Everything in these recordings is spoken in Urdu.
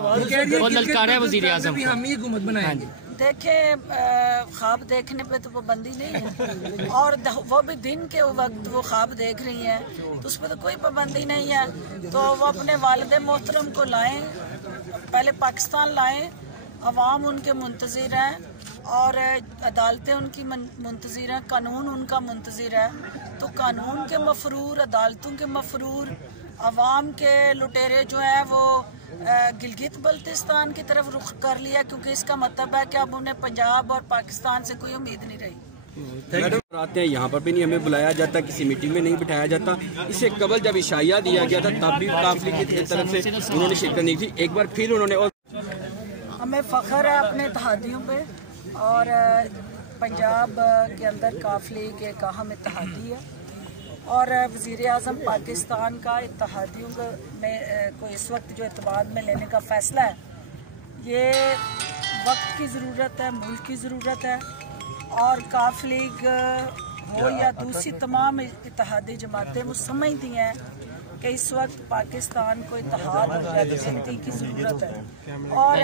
وہ للکارا ہے وزیر اعظم کو ہم ہی حکومت بنائیں گے۔ دیکھیں خواب دیکھنے پہ تو پابندی نہیں ہے، اور وہ بھی دن کے وقت وہ خواب دیکھ رہی ہیں تو اس پہ تو کوئی پابندی نہیں ہے۔ تو وہ اپنے والد محترم کو لائیں، پہلے پاکستان لائیں، عوام ان کے منتظر ہیں اور عدالتیں ان کی منتظر ہیں، قانون ان کا منتظر ہے۔ تو قانون کے مفرور، عدالتوں کے مفرور، عوام کے لٹیرے جو ہیں وہ گلگت بلتستان کی طرف رخ کر لیا، کیونکہ اس کا مطلب ہے کہ اب انہیں پنجاب اور پاکستان سے کوئی امید نہیں رہی۔ میڈم آتے ہیں یہاں پر بھی نہیں ہمیں بلایا جاتا، کسی میٹنگ میں نہیں بٹھایا جاتا۔ اس سے قبل جب عشائیہ دیا گیا تھا تب بھی قافلے کی طرف سے انہوں نے شرکت نہیں تھی، ایک بار پھر انہوں نے۔ ہمیں فخر ہے اپنے اتحادیوں پہ، اور پنجاب کے اندر قافلے کے ایک اہم اتحادی ہے، اور وزیر اعظم پاکستان کا اتحادیوں کو اس وقت جو اعتماد میں لینے کا فیصلہ ہے، یہ وقت کی ضرورت ہے، ملک کی ضرورت ہے، اور کاف لیگ ہو یا دوسری تمام اتحادی جماعتیں وہ سمجھتی ہیں کہ اس وقت پاکستان کو اتحاد اور یکجہتی کی ضرورت ہے، اور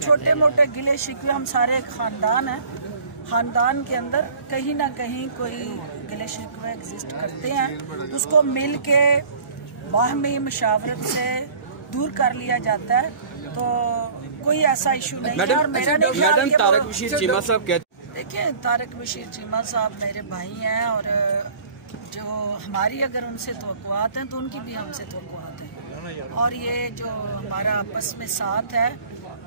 چھوٹے موٹے گلے شکوے، ہم سارے ایک خاندان ہیں، خاندان کے اندر کہیں نہ کہیں کوئی گلے شکوے ایگزسٹ کرتے ہیں، اس کو مل کے باہمی مشاورت سے دور کر لیا جاتا ہے، تو کوئی ایسا ایشو نہیں ہے۔ اور میرا نہیں خیال کہ طارق بشیر چیمہ صاحب کہتے ہیں، دیکھیں طارق بشیر چیمہ صاحب میرے بھائی ہیں، اور جو ہماری اگر ان سے توقعات ہیں تو ان کی بھی ہم سے توقعات ہیں، اور یہ جو ہمارا آپس میں ساتھ ہے،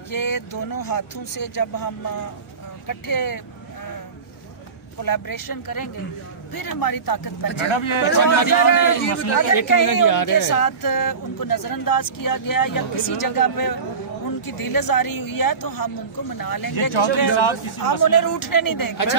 یہ دونوں ہاتھوں سے جب ہم اکٹھے کولیبریشن کریں گے پھر ہماری طاقت بڑھے گی۔ اگر کہیں ان کے ساتھ ان کو نظر انداز کیا گیا یا کسی جگہ پہ ان کی دل آزاری ہوئی ہے تو ہم ان کو منا لیں گے، کیونکہ ہم انہیں روٹنے نہیں دیں گے۔